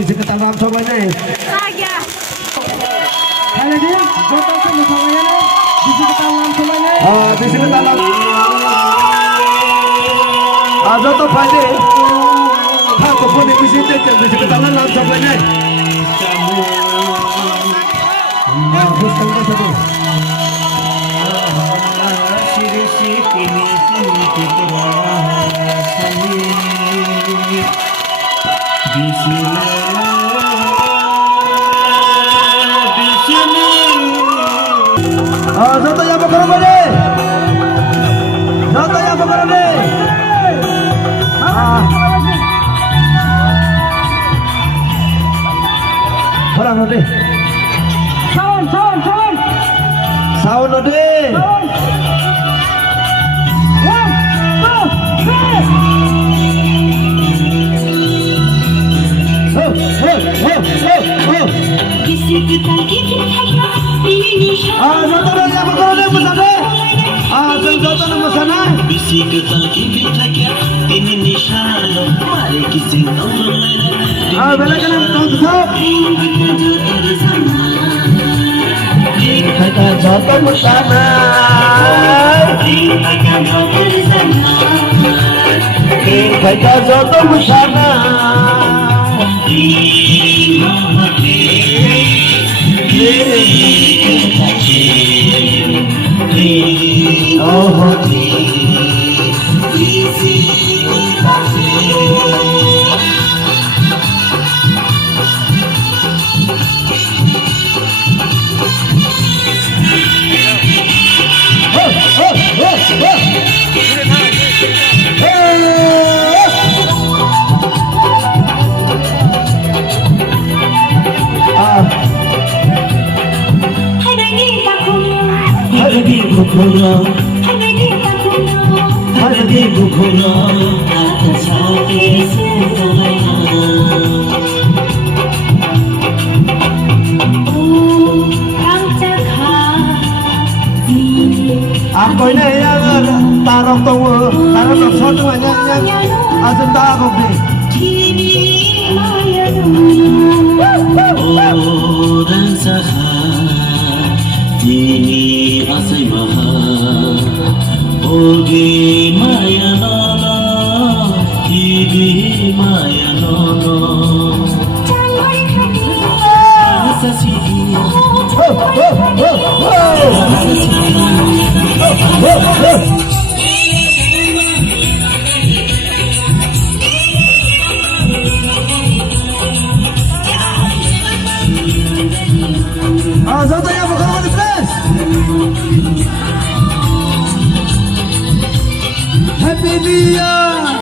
bisa ketahuan sobatnya. Saya. Kali ini gotong sama soalnya bisa ketahuan soalnya. Bisa ketahuan. Ada tuh pade. Aku pun bisa ketahuan lawan sobatnya. Terus kalau satu. Satu yang berkorban deh. Satu yang berkorban deh. Orang deh. Sound. Sound deh. 上要不跟我的 friends Happy New Year